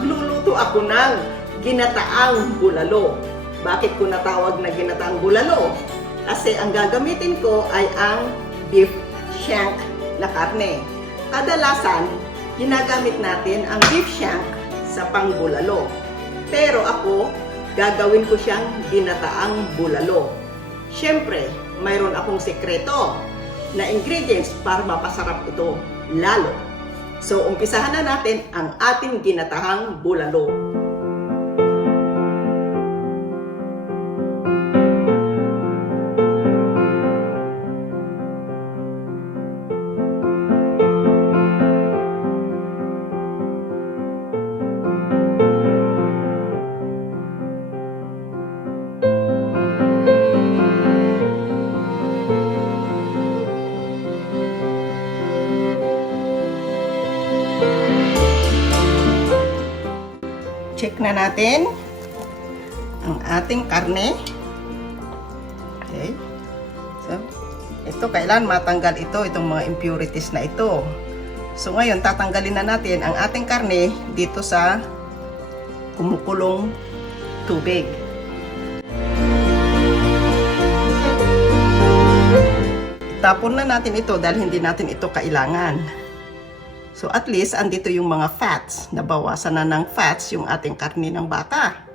magluluto ako ng ginataang bulalo. Bakit ko natawag na ginataang bulalo? Kasi ang gagamitin ko ay ang beef shank na karne. Kadalasan, ginagamit natin ang beef shank sa pangbulalo. Pero ako, gagawin ko siyang ginataang bulalo. Siyempre, mayroon akong sekreto na ingredients para mapasarap ito lalo. So, umpisahan na natin ang ating ginataang bulalo. Check na natin ang ating karne. Okay. So, ito kailan matanggal itong mga impurities na ito. So, ngayon tatanggalin na natin ang ating karne dito sa kumukulong tubig. Itapon na natin ito dahil hindi natin ito kailangan. So at least, andito yung mga fats. Nabawasan na ng fats yung ating karne ng baka.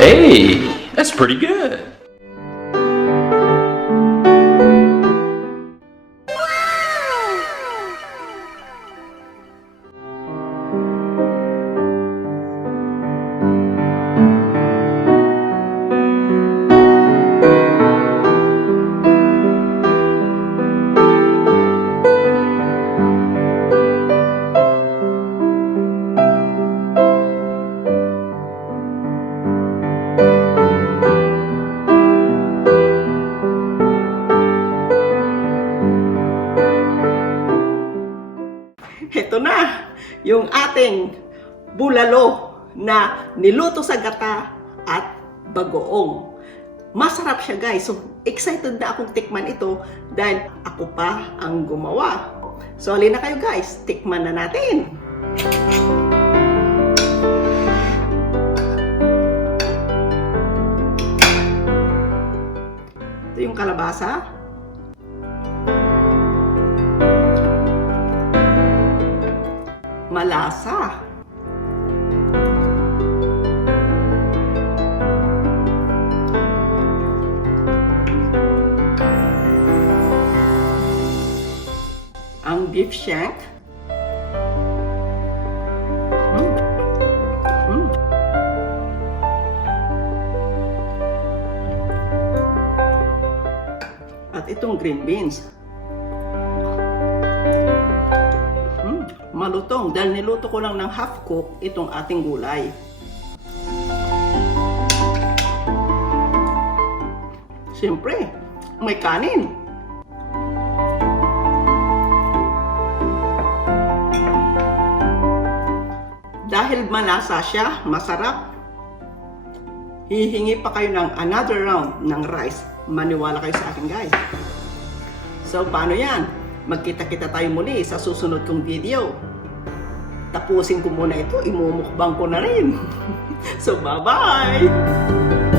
Hey, that's pretty good. Ito na, yung ating bulalo na niluto sa gata at bagoong. Masarap siya guys. So, excited na akong tikman ito dahil ako pa ang gumawa. So, halina kayo guys, tikman na natin. Ito yung kalabasa. Malasa. Ang beef shank. At itong green beans. Malutong dahil niluto ko lang ng half cook itong ating gulay. Siyempre, may kanin. Dahil malasa siya, masarap. Hihingi pa kayo ng another round ng rice. Maniwala kayo sa akin guys. So, paano yan? Magkita-kita tayo muli sa susunod kong video. Tapusin ko muna ito, imumukbang ko na rin. So, bye-bye!